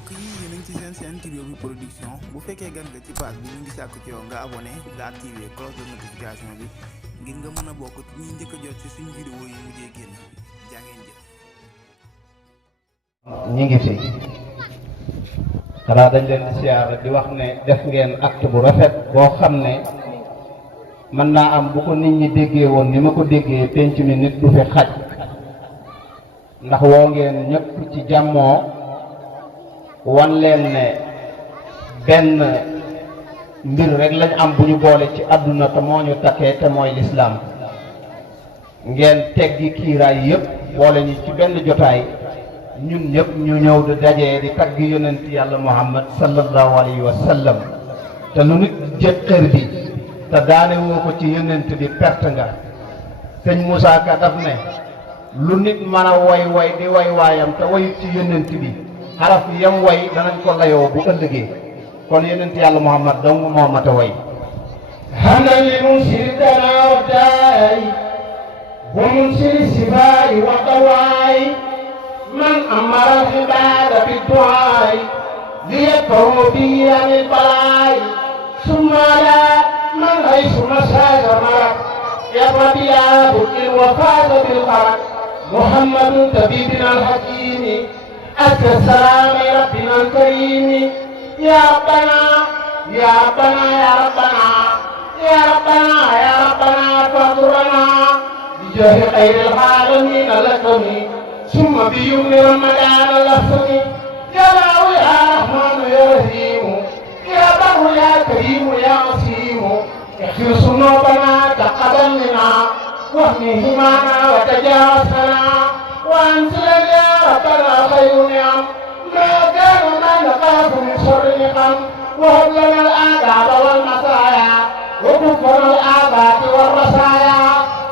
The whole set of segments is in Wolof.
mbokk yi yéen a ngi ci seen Trio bi production bu fekkee gan nga ci page bi ñu ngi sàkku ci yow nga abonné nga activé cloche de notification bi ngir nga mën a bokk ci ñi njëkk a jot ci suñu vidéo yi mujjee génn jaa ngeen jëf. ñi ngi fi xanaa dañ leen di siyaare di wax ne def ngeen acte bu rafet boo xam ne mën naa am bu ko nit ñi déggee woon ni ma ko déggee penc mi nit du fi xaj ndax woo ngeen ñëpp ci jàmmoo wan leen ne benn mbir rek lañ am bu ñu boole ci àdduna te moo ñu takkee te mooy lislaam ngeen teggi kiiraay yëpp boole ñu ci benn jotaay ñun ñëpp ñu ñëw di dajee di tagg yonent yàlla muhammad sallallahu alayhi wa sallam te lu nit jët xër bi te daane woo ko ci yonent bi perte nga sëñ Moussa Ka daf ne lu nit mën a way di way waayam te wayut ci yonent bi xaraf yam way danañ ko layoo bu ëllëgee kon yonent yàlla muhammad dong moo mat a way hamdan li munsiri dana wa daay wa munsiri sifaay wa dawaay man amara al-ibaada bid-du'aay liyadfahu bihi an al-balaay summa ala man haysu masaaga marak yabqa bilaa buddin wa faaza bil-xarak muhammadun tabibina al-hakiim أزكى السلام ربنا الكريم يا ربنا يا ربنا يا ربنا يا ربنا يا ربنا فاغفرنا بجاه خير العالمين لكم ثم بيوم رمضان لكم يا الله يا رحمن يا رحيم يا بر يا كريم يا عظيم اغفر ذنوبنا تقبل منا واهمه همانا وتجاوزنا وانزل يا ربنا خير نعم ما كان ما نخاف من شر نقم وهب لنا الآداب والمسايا وكفر الآبات والرسايا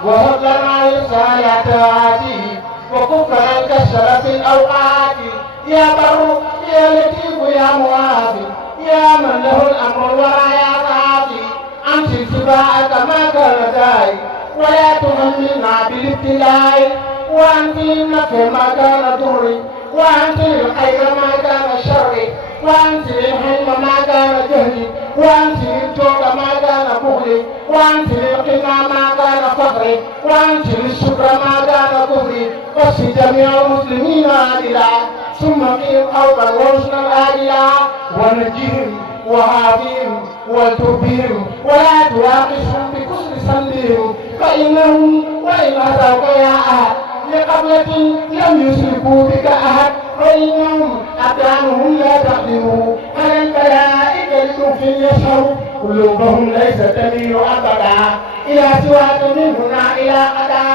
وهب لنا الصالحات وكفر الكسر في الأوقات يا بر يا لطيف يا موافي يا من له الأمر والرايا غافي أمسك سباعك ما كان داي ولا تهملنا بالابتلاء وأنت النفع ما كان ضري وأنت الخير ما كان شري وأنت الحلم ما كان جهلي وأنت الجود ما كان بغلي وأنت القنا ما كان فقري وأنت الشكر ما كان كفري وفي جميع المسلمين عادلا ثم قيم أولا وحسنا عادلا ونجهم وعافهم والتوبهم ولا تواقفهم بكسر سنهم فإنهم وإن أتوك يا أحد لقبلة لم يشركوا بك أحد فإنهم أبدانهم لا تقدموا على الملائكة لطف يشعروا قلوبهم ليس تميل أبدا إلى سواك من هنا إلى غدا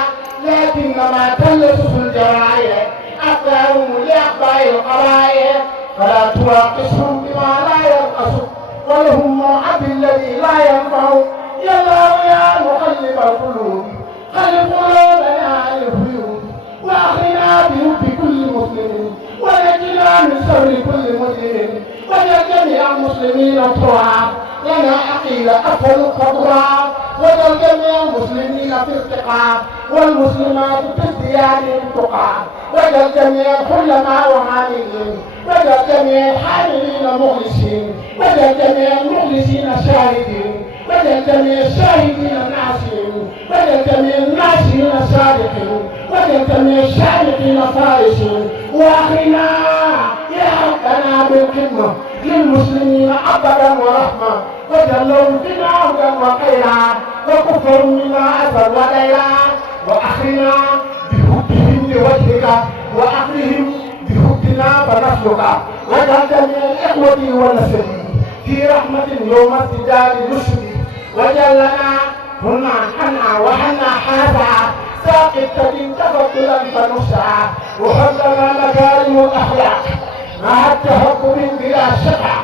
لكنما تلصص الجرائح أقدارهم لأخبار القبائل فلا تواقصهم بما لا ينقص ولهم موعد الذي لا ينفع يا الله يا مقلب القلوب قلب قلوبنا عن الخيوط واخرنا بحب كل مسلم ونجنا من شر كل مسلم وجعل جميع المسلمين طوعا لنا عقيدة أفضل الخضراء وجعل جميع المسلمين في ارتقاء والمسلمات في ازدياد تقى وجعل جميع الحلماء وعاملين وجعل جميع الحاملين مخلصين وجعل جميع المخلصين شاهدين وجعل جميع الشاهدين ناصرين وجعل جميع الناصرين صادقين وجعل جميع الشارقين فارسين واخرنا يا ربنا بالخدمه للمسلمين ابدا ورحمه وجعل لهم بنا هدى وخيرا وكفر منا اثر وليلا واخرنا بحبهم لوجهك واخرهم بحبنا فنسلك وجعل جميع الاخوه والنسل في رحمه يوم ازداد رشد وجعل لنا هنا حنا وحنا حاسا ساقط تفضلا فنسعى وهب لنا مكارم الاخلاق مع التهكم بلا شفع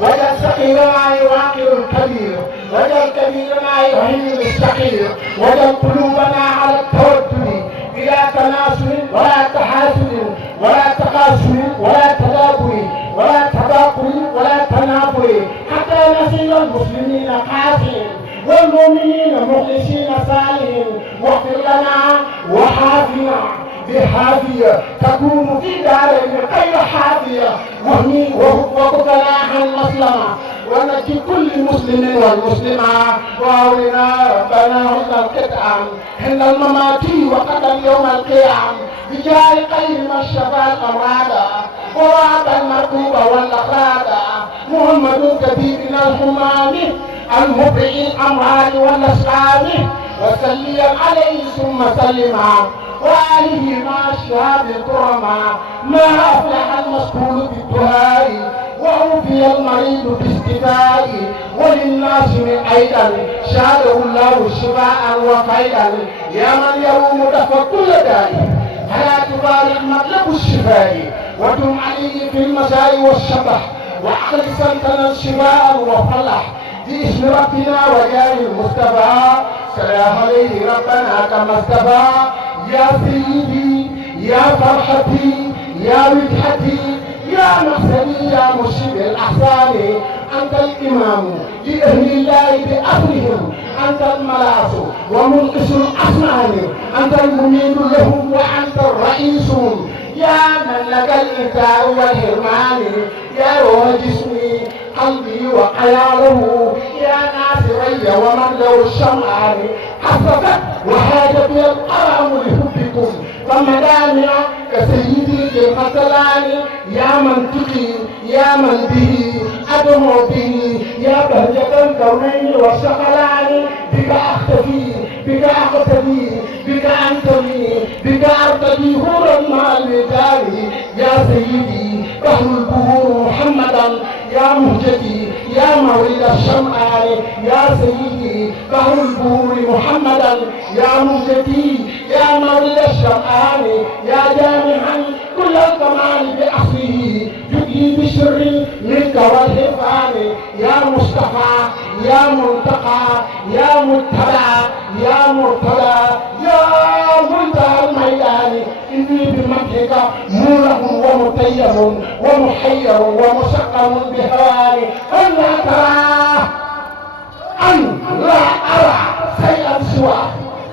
وجل صغيرنا يواقر الكبير وجل كبيرنا يهين الصغير وجل قلوبنا على التودد بلا تناسل ولا تحاسد ولا تقاسم ولا تدابر ولا تباقر ولا تنافر حتى نصير المسلمين قاسين والمؤمنين مخلصين صالحين واغفر لنا وحافظ وآتنا بهادية تكون في دارين غير حادية وهمي وكلنا عن مسلمة ونجي كل مسلم والمسلمة وأولنا ربنا حسن الختام حين الممات وقدم يوم القيام بجاه خير ما الشفا الأمراض ووعد المركوب والأخراج محمد كبيرنا الحمام المبرئ الأمراض والأسقام وسلم عليه ثم سلما وآله مع الشهاب الكرماء ما أفلح المسؤول بالدعاء وأوفي المريض باستفاء وللناس من أيضا شاده الله شفاء وفيدا يا من يروم دفع كل داء فلا تبارك مطلب الشفاء ودم عليه في المساء والصباح وأخلص سنتنا الشفاء وفلح باسم ربنا وجاه المصطفى صلى عليه ربنا كما اصطفى يا سيدي يا فرحتي يا وجهتي يا مقصدي يا مرشد الأحسان أنت الإمام لأهل الله بأمرهم أنت الملاذ ومنقذ الأسمان أنت المميت لهم وأنت الرئيس يا من لك الإيتاء والحرمان يا روح جسمي قلبي وخياله يا ناصري ومن له الشمعان حفظت وهاج بي القرام لحبكم فمدامع كسيدي في القتلان يا من تقي يا من به أدم به يا بهجة الكونين والشغلان بك أختفي بك أقتدي بك أنتمي بك أرتدي هورا مع الرجال يا سيدي بحر البهور محمدا يا مهجتي يا مولد الشمعان يا سيدي بحر البهور محمدا يا مهجتي يا مولد الشمعان يا جامعا كل الكمال بأصله جدي بشر منك والحفان يا مصطفى يا منتقى يا متبع يا مرتضى يا منتهى الميدان إني بمدحك مولع ومتيم ومحير ومسقم بهواني أن لا ترى أن لا أرى شيئا سواه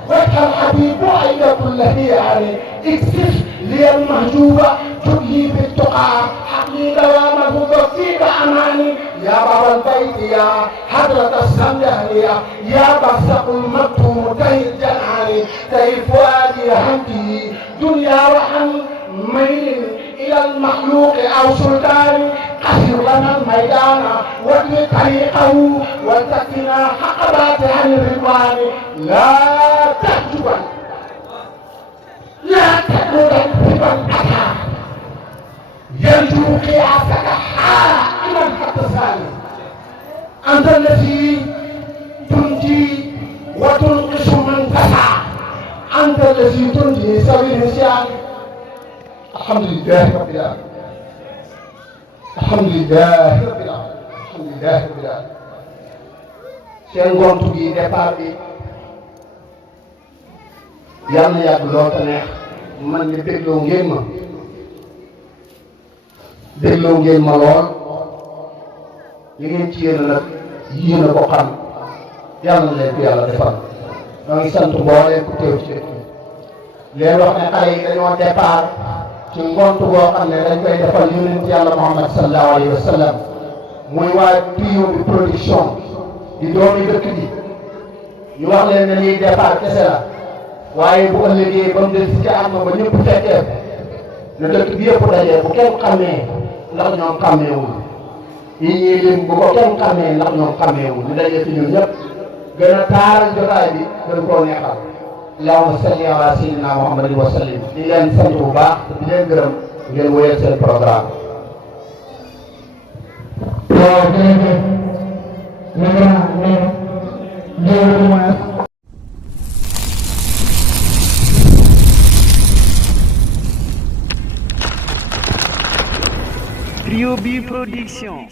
وجه الحبيب عند كل هيان اكسف لي المهجوبة تبلي بالتقى حقي دوام الهدى فيك أماني يا باب البيت يا حضرة السمدانية يا برزق المكتوم تهي الجنعاني تهي فؤادي همتي دنيا وحن ميل إلى المخلوق أو سلطان قصر لنا الميدان وادل طريقه وتكفنا حقبات عن الرضوان لا تحجبا لا تقولا بمن أتى يرجو قياسك حائما حتى ثاني أنت الذي تنجي وتنقص من تسعى أنت الذي تنجي سوي النسيان الحمد لله رب العالمين الحمد لله رب العالمين الحمد لله رب العالمين seen gontu gi départ bi yàlla yàgg loo te neex man ni dégloo ngeen ma lool li ngeen ci yéen nag yéen a ko xam yàlla na leen ko yàlla defal maa ngi sant mbooleem ku teew ci dëkk leen wax ne xale yi dañoo départ ci ngont boo xam ne dañ koy defal yonent yàlla Muhammad sallallahu alayhi wa sallam muy waa trio bi production di doomi dëkk bi ñu wax leen ne lii départ kese la waaye bu ëllëgee ba mu del si ca am na ba ñëpp fekkee ne dëkk bi yëpp dajee bu kenn xamee ndax ñoom xàmmeewul yi ñuy lim bu ko kenn xamee ndax ñoom xàmmeewul ñu dajee fi ñun ñëpp gën a taaral jotaay bi gën koo neexal allahumma salli ala sayyidina muhammadin wa sallim di leen sant bu baax di leen gërëm ngeen wéyal seen programme. waaw jërëjëf Trio B Production.